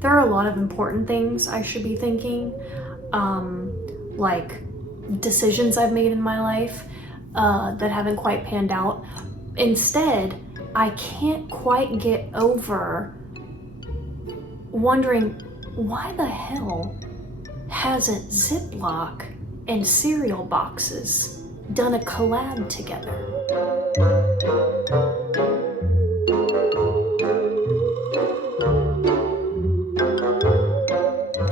There are a lot of important things I should be thinking, like decisions I've made in my life that haven't quite panned out. Instead, I can't quite get over wondering why the hell hasn't Ziploc and cereal boxes done a collab together?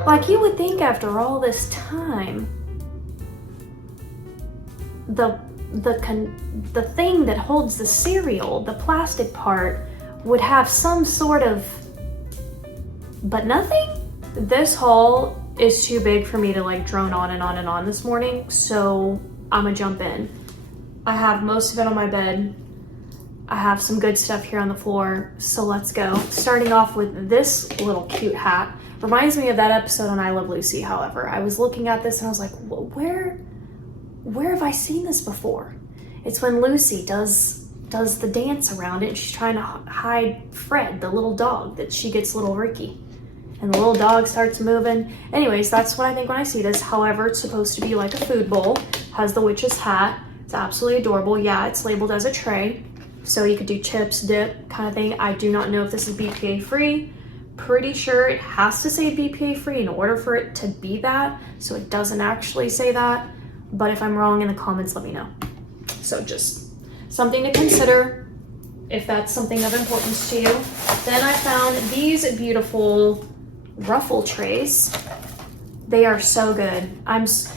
Like, you would think after all this time, the thing that holds the cereal, the plastic part, would have some sort of, but nothing? This haul is too big for me to like drone on and on and on this morning, so I'm gonna jump in. I have most of it on my bed. I have some good stuff here on the floor, so let's go. Starting off with this little cute hat. Reminds me of that episode on I Love Lucy, however. I was looking at this and I was like, where have I seen this before? It's when Lucy does the dance around it and she's trying to hide Fred, the little dog, that she gets little Ricky. And the little dog starts moving. Anyways, that's what I think when I see this. However, it's supposed to be like a food bowl. Has the witch's hat. It's absolutely adorable. Yeah, it's labeled as a tray. So you could do chips, dip, kind of thing. I do not know if this is BPA free. Pretty sure it has to say BPA free in order for it to be that. So it doesn't actually say that. But if I'm wrong in the comments, let me know. So just something to consider if that's something of importance to you. Then I found these beautiful ruffle trays. They are so good.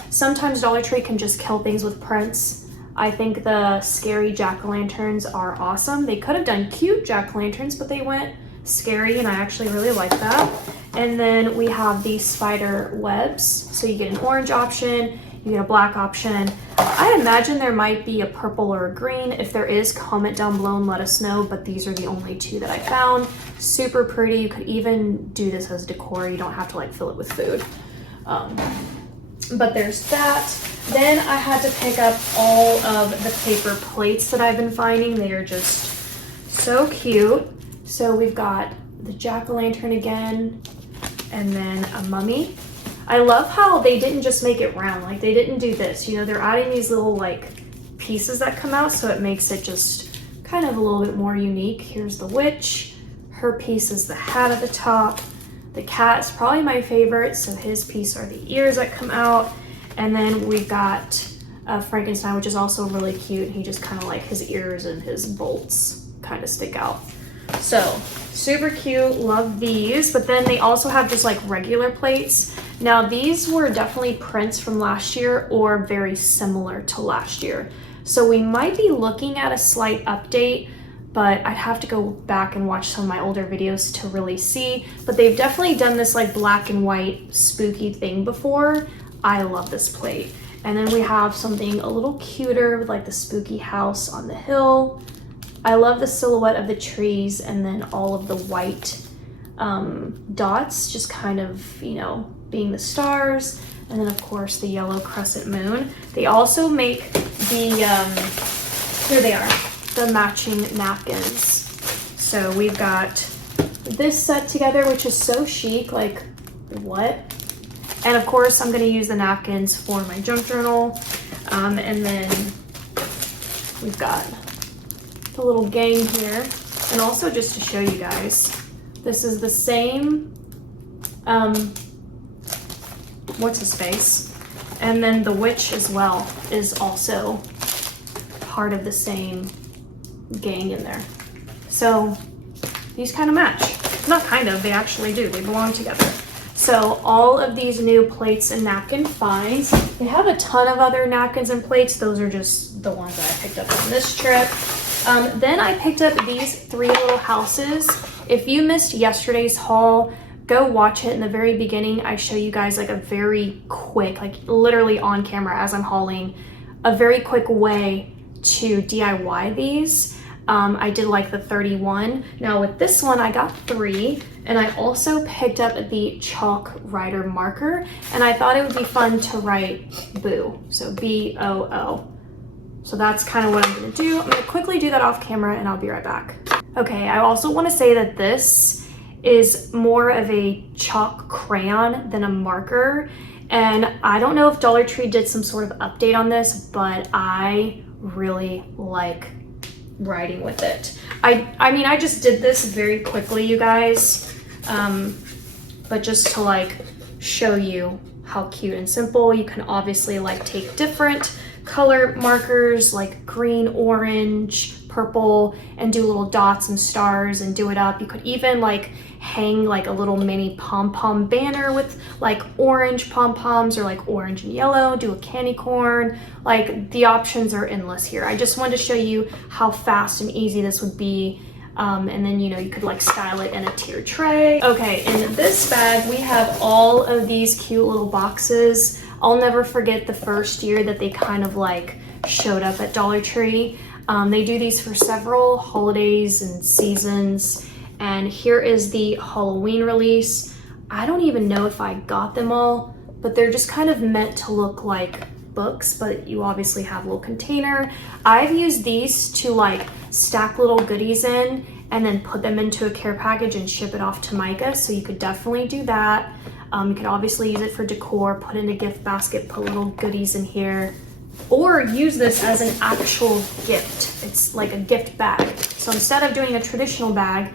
Sometimes Dollar Tree can just kill things with prints. I think the scary jack-o'-lanterns are awesome. They could have done cute jack-o'-lanterns, but they went scary, and I actually really like that. And then we have these spider webs. So you get an orange option, you get a black option. I imagine there might be a purple or a green. If there is, comment down below and let us know, but these are the only two that I found. Super pretty. You could even do this as decor. You don't have to like fill it with food. But there's that. Then I had to pick up all of the paper plates that I've been finding. They are just so cute. So we've got the jack-o'-lantern again, and then a mummy. I love how they didn't just make it round, like they didn't do this, you know, they're adding these little like pieces that come out, so it makes it just kind of a little bit more unique. Here's the witch, her piece is the hat at the top. The cat is probably my favorite, so his piece are the ears that come out. And then we got Frankenstein, which is also really cute. He just kind of like his ears and his bolts kind of stick out. So super cute, love these. But then they also have just like regular plates. Now these were definitely prints from last year or very similar to last year. So we might be looking at a slight update, but I'd have to go back and watch some of my older videos to really see. But they've definitely done this like black and white spooky thing before. I love this plate. And then we have something a little cuter with like the spooky house on the hill. I love the silhouette of the trees and then all of the white dots just kind of, you know, being the stars. And then of course the yellow crescent moon. They also make the, here they are, the matching napkins. So we've got this set together, which is so chic, like what? And of course I'm gonna use the napkins for my junk journal. And then we've got the little gang here. And also just to show you guys, this is the same, what's his face? And then the witch as well is also part of the same gang in there. So these kind of match. Not kind of, they actually do, they belong together. So all of these new plates and napkin finds, they have a ton of other napkins and plates. Those are just the ones that I picked up on this trip. Then I picked up these 3 little houses. If you missed yesterday's haul, go watch it. In the very beginning, I show you guys like a very quick, like literally on camera as I'm hauling, a very quick way to DIY these. I did like the 31. Now with this one, I got 3, and I also picked up the chalk writer marker, and I thought it would be fun to write boo, so B-O-O. So that's kind of what I'm gonna do. I'm gonna quickly do that off camera and I'll be right back. Okay, I also wanna say that this is more of a chalk crayon than a marker. And I don't know if Dollar Tree did some sort of update on this, but I really like writing with it. I mean, I just did this very quickly, you guys, but just to like show you how cute and simple. You can obviously like take different color markers like green, orange, purple, and do little dots and stars and do it up. You could even like hang like a little mini pom-pom banner with like orange pom-poms or like orange and yellow, do a candy corn. Like the options are endless here. I just wanted to show you how fast and easy this would be. And then, you know, you could like style it in a tier tray. Okay, in this bag, we have all of these cute little boxes. I'll never forget the first year that they kind of like showed up at Dollar Tree. They do these for several holidays and seasons. And here is the Halloween release. I don't even know if I got them all, but they're just kind of meant to look like books, but you obviously have a little container. I've used these to like stack little goodies in and then put them into a care package and ship it off to Micah, so you could definitely do that. You could obviously use it for decor, put in a gift basket, put little goodies in here, or use this as an actual gift. It's like a gift bag. So instead of doing a traditional bag,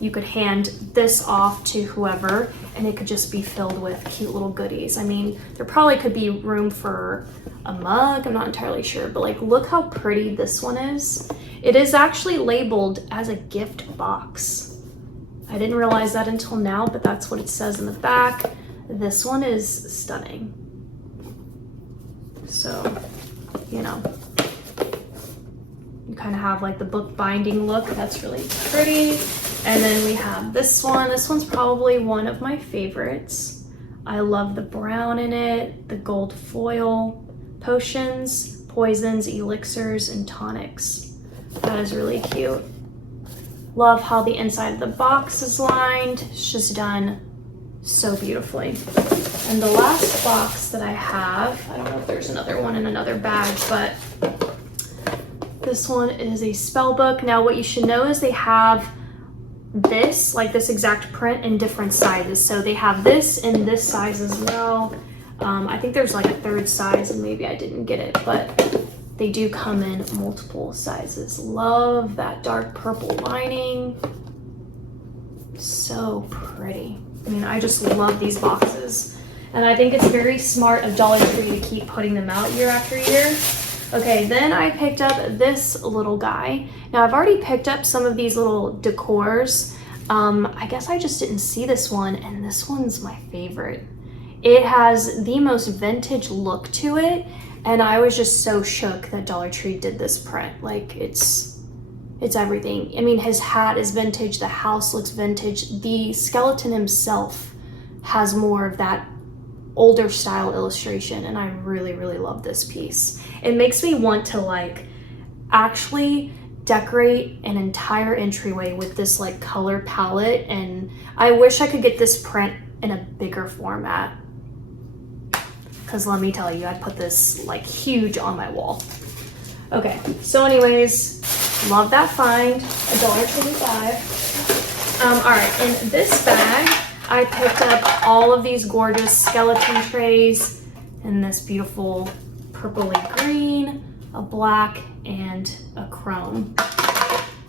you could hand this off to whoever and it could just be filled with cute little goodies. I mean, there probably could be room for a mug, I'm not entirely sure, but like look how pretty this one is. It is actually labeled as a gift box. I didn't realize that until now, but that's what it says in the back. This one is stunning. So, you know, you kind of have like the book binding look. That's really pretty. And then we have this one. This one's probably one of my favorites. I love the brown in it, the gold foil, potions, poisons, elixirs, and tonics. That is really cute. Love how the inside of the box is lined. It's just done so beautifully. And the last box that I have, I don't know if there's another one in another bag, but this one is a spell book. Now what you should know is they have this, like this exact print, in different sizes. So they have this in this size as well. I think there's like a third size and maybe I didn't get it, but they do come in multiple sizes. Love that dark purple lining. So pretty. I mean, I just love these boxes. And I think it's very smart of Dollar Tree to keep putting them out year after year. Okay, then I picked up this little guy. Now I've already picked up some of these little decors. I guess I just didn't see this one, and this one's my favorite. It has the most vintage look to it, and I was just so shook that Dollar Tree did this print. Like it's everything. I mean, his hat is vintage, the house looks vintage, the skeleton himself has more of that older style illustration, and I really, really love this piece. It makes me want to like actually decorate an entire entryway with this like color palette, and I wish I could get this print in a bigger format, because let me tell you, I'd put this like huge on my wall. Okay, so anyways, love that find, $1.25. All right, in this bag, I picked up all of these gorgeous skeleton trays in this beautiful purpley green, a black, and a chrome.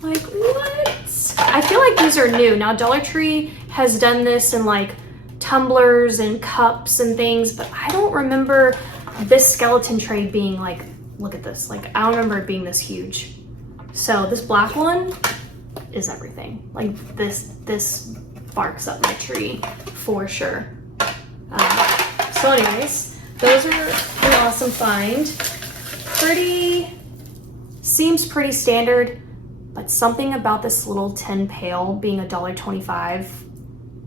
Like, what? I feel like these are new. Now, Dollar Tree has done this in like tumblers and cups and things, but I don't remember this skeleton tray being like, look at this. Like, I don't remember it being this huge. So this black one is everything. Like this barks up my tree for sure. So anyways, those are an awesome find. Seems pretty standard, but something about this little tin pail being $1.25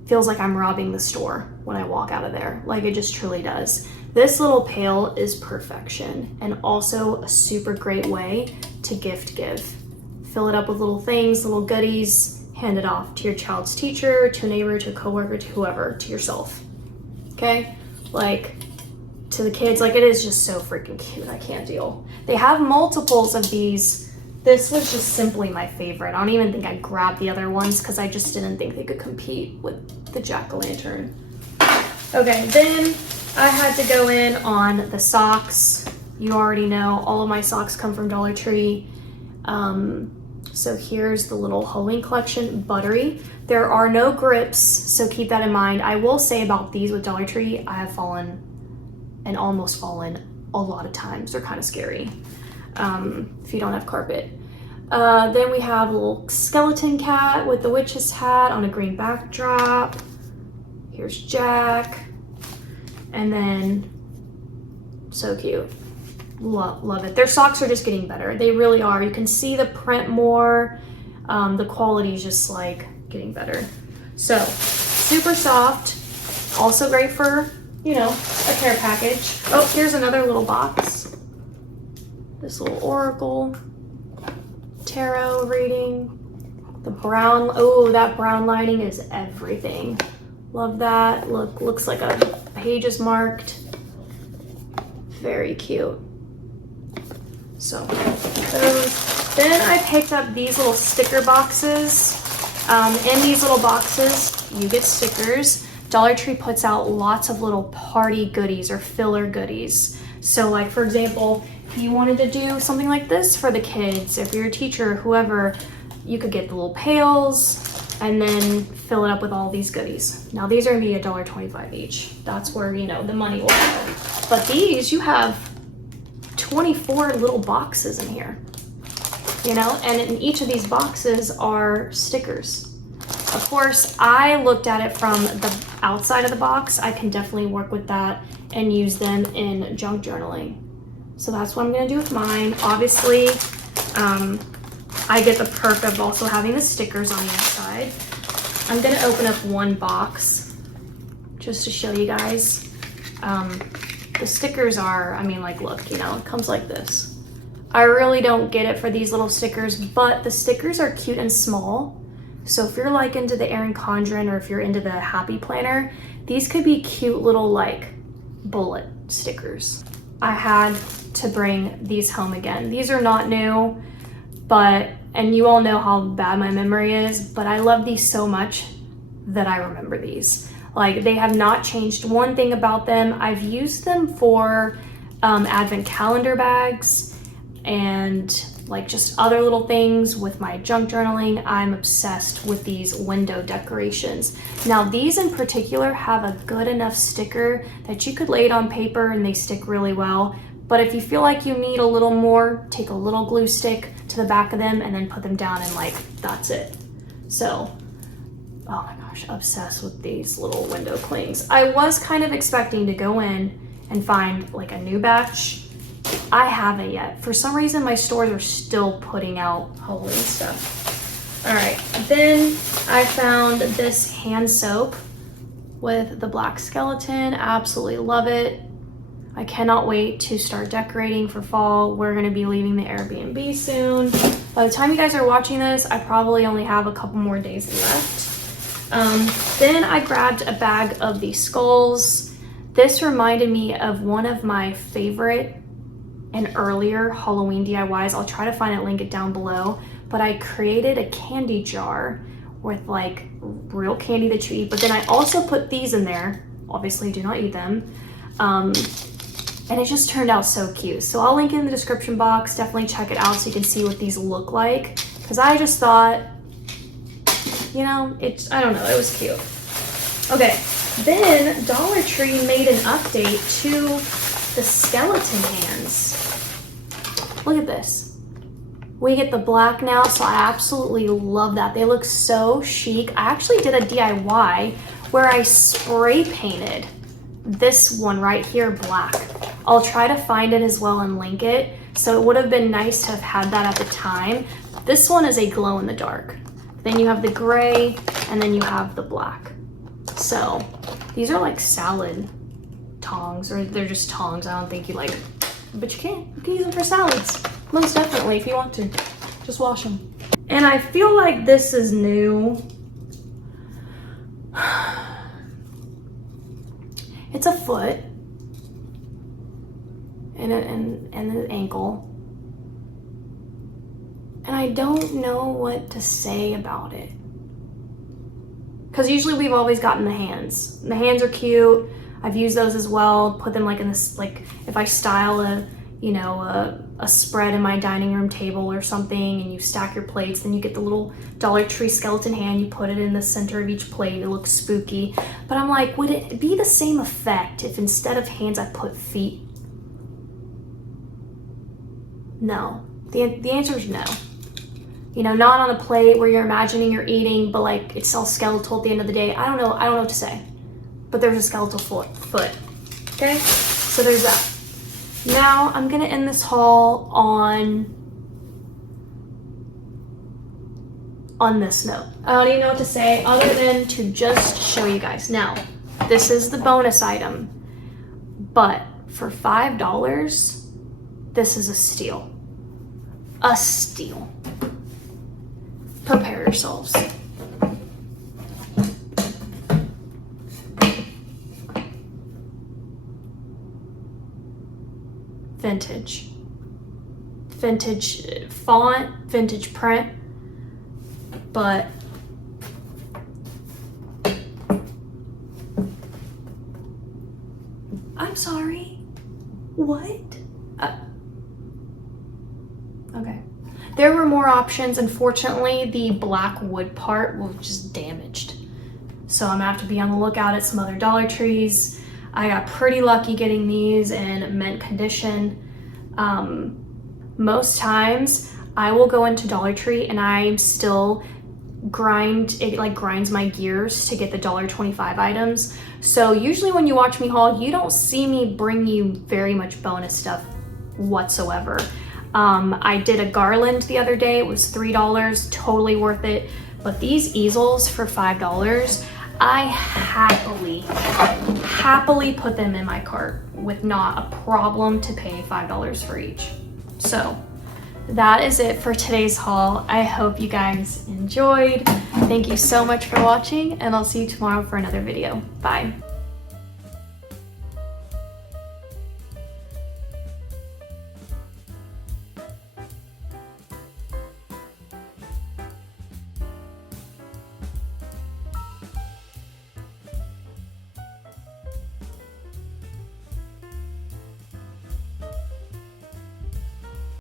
feels like I'm robbing the store when I walk out of there. Like, it just truly does. This little pail is perfection, and also a super great way to gift give. Fill it up with little things, little goodies, hand it off to your child's teacher, to a neighbor, to a coworker, to whoever, to yourself. Okay? Like, to the kids, like, it is just so freaking cute. I can't deal. They have multiples of these This was just simply my favorite. I don't even think I grabbed the other ones because I just didn't think they could compete with the jack-o'-lantern. Okay, then I had to go in on the socks. You already know all of my socks come from Dollar Tree. So here's the little Halloween collection, buttery. There are no grips, so keep that in mind. I will say about these with Dollar Tree, I have fallen and almost fallen a lot of times. They're kind of scary if you don't have carpet. Then we have a little skeleton cat with the witch's hat on a green backdrop. Here's Jack. And then, so cute. Love it. Their socks are just getting better. They really are. You can see the print more. The quality is just like getting better. So super soft. Also great for, you know, a care package. Oh, here's another little box. This little oracle, tarot reading. The brown, oh, that brown lining is everything. Love that. Looks like a page is marked. Very cute. So those. Then I picked up these little sticker boxes. In these little boxes, you get stickers. Dollar Tree puts out lots of little party goodies or filler goodies. So like, for example, if you wanted to do something like this for the kids, if you're a teacher, whoever, you could get the little pails and then fill it up with all these goodies. Now these are gonna be $1.25 each. That's where, you know, the money will go. But these, you have 24 little boxes in here, you know, and in each of these boxes are stickers. Of course, I looked at it from the outside of the box. I can definitely work with that and use them in junk journaling. So that's what I'm gonna do with mine. Obviously, I get the perk of also having the stickers on the inside. I'm gonna open up one box just to show you guys. The stickers are, I mean, like, look, you know, it comes like this. I really don't get it for these little stickers, but the stickers are cute and small. So if you're like into the Erin Condren or if you're into the Happy Planner, these could be cute little like bullet stickers. I had to bring these home again. These are not new, but, and you all know how bad my memory is, but I love these so much that I remember these. Like, they have not changed one thing about them. I've used them for advent calendar bags and like just other little things with my junk journaling. I'm obsessed with these window decorations. Now these in particular have a good enough sticker that you could lay it on paper and they stick really well. But if you feel like you need a little more, take a little glue stick to the back of them and then put them down and like, that's it. So, oh my gosh, obsessed with these little window clings. I was kind of expecting to go in and find like a new batch. I haven't yet. For some reason, my stores are still putting out Halloween stuff. All right, then I found this hand soap with the black skeleton. Absolutely love it. I cannot wait to start decorating for fall. We're gonna be leaving the Airbnb soon. By the time you guys are watching this, I probably only have a couple more days left. Then I grabbed a bag of these skulls. This reminded me of one of my favorite and earlier Halloween DIYs. I'll try to find it, link it down below. But I created a candy jar with like real candy that you eat. But then I also put these in there. Obviously do not eat them. And it just turned out so cute. So I'll link it in the description box. Definitely check it out so you can see what these look like. Because I just thought, you know, I don't know, it was cute. Okay, then Dollar Tree made an update to the skeleton hands. Look at this. We get the black now, so I absolutely love that. They look so chic. I actually did a DIY where I spray painted this one right here black. I'll try to find it as well and link it. So it would have been nice to have had that at the time. This one is a glow in the dark. Then you have the gray and then you have the black. So these are like salad tongs, or they're just tongs. I don't think you like, but you can use them for salads. Most definitely, if you want to, just wash them. And I feel like this is new. It's a foot and an ankle. and I don't know what to say about it. Because usually we've always gotten the hands. The hands are cute. I've used those as well. Put them like in this, like if I style a, you know, a spread in my dining room table or something, and you stack your plates, then you get the little Dollar Tree skeleton hand, you put it in the center of each plate, it looks spooky. But I'm like, would it be the same effect if instead of hands I put feet? No. The answer is no. You know, not on a plate where you're imagining you're eating, but like it's all skeletal at the end of the day. I don't know what to say. But there's a skeletal foot. Okay? So there's that. Now I'm gonna end this haul on this note. I don't even know what to say other than to just show you guys. Now, this is the bonus item, but for $5, this is a steal. A steal. Prepare yourselves. Vintage font, vintage print, but I'm sorry, what? Okay, there were more options. Unfortunately, the black wood part was just damaged, so I'm gonna have to be on the lookout at some other Dollar Trees. I got pretty lucky getting these in mint condition. Most times I will go into Dollar Tree and I still it like grinds my gears to get the $1.25 items. So usually when you watch me haul, you don't see me bring you very much bonus stuff whatsoever. I did a garland the other day. It was $3, totally worth it. But these easels for $5, I happily put them in my cart with not a problem to pay $5 for each. So that is it for today's haul. I hope you guys enjoyed. Thank you so much for watching, and I'll see you tomorrow for another video. Bye.